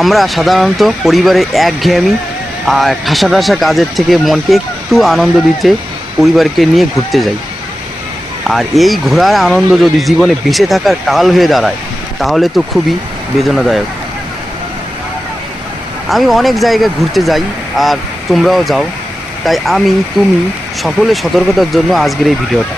আমরা সাধারণত পরিবারে একঘেয়েমি আর ঠাসা ঠাসা কাজের থেকে মনকে একটু আনন্দ দিতে পরিবারকে নিয়ে ঘুরতে যাই। আর এই ঘোরার আনন্দ যদি জীবনে বেঁচে থাকার কাল হয়ে দাঁড়ায়, তাহলে তো খুবই বেদনাদায়ক। আমি অনেক জায়গায় ঘুরতে যাই আর তোমরাও যাও, তাই আমি, তুমি সকলে সতর্কতার জন্য আজকের এই ভিডিওটা।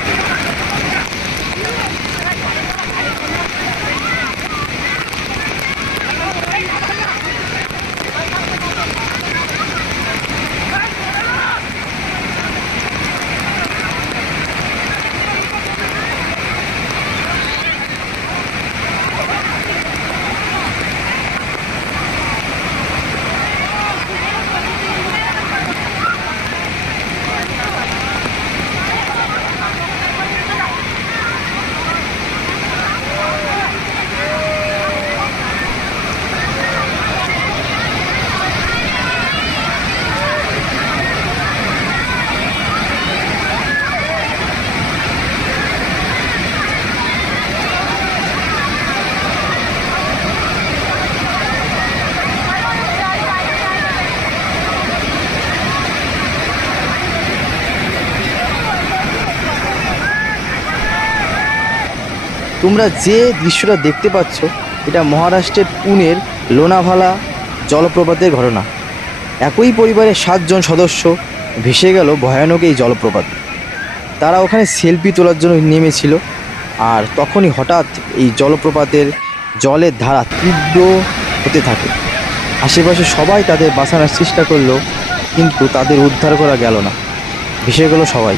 তোমরা যে দৃশ্যটা দেখতে পাচ্ছ, এটা মহারাষ্ট্রের পুনের লোনাভালা জলপ্রপাতের ঘটনা। একই পরিবারের সাতজন সদস্য ভেসে গেল ভয়ানক এই জলপ্রপাত। তারা ওখানে সেলফি তোলার জন্য নেমেছিল আর তখনই হঠাৎ এই জলপ্রপাতের জলের ধারা তীব্র হতে থাকে। আশেপাশে সবাই তাদের বাঁচানোর চেষ্টা করল, কিন্তু তাদের উদ্ধার করা গেল না। ভেসে গেল সবাই।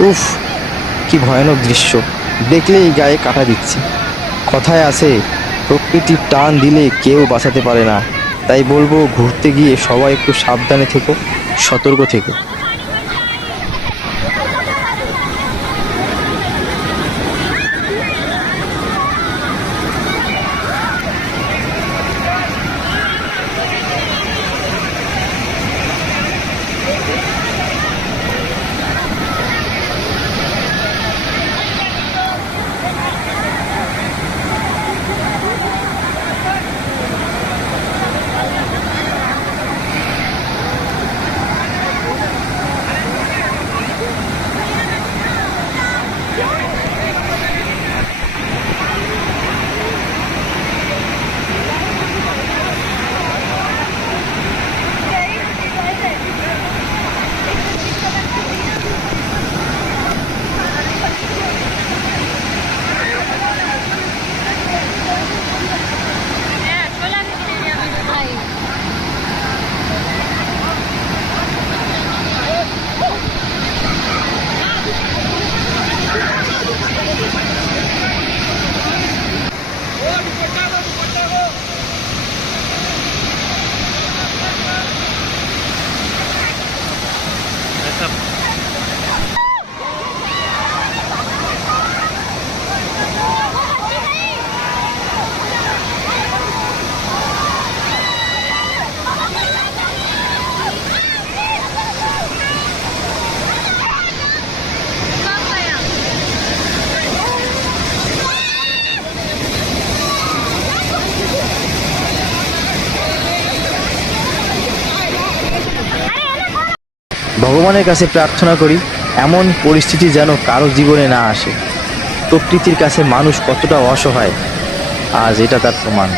উফ, কি ভয়ানক দৃশ্য। দেখলেই গায়ে কাটা দিচ্ছে। কথায় আছে প্রকৃতির টান দিলে কেউ বাঁচাতে পারে না। তাই বলব, ঘুরতে গিয়ে সবাই একটু সাবধানে থেকো, সতর্ক থেকো। ভগবানের কাছে প্রার্থনা করি, এমন পরিস্থিতি যেন কারও জীবনে না আসে। প্রকৃতির কাছে মানুষ কতটা অসহায়, আজ এটা তার প্রমাণ।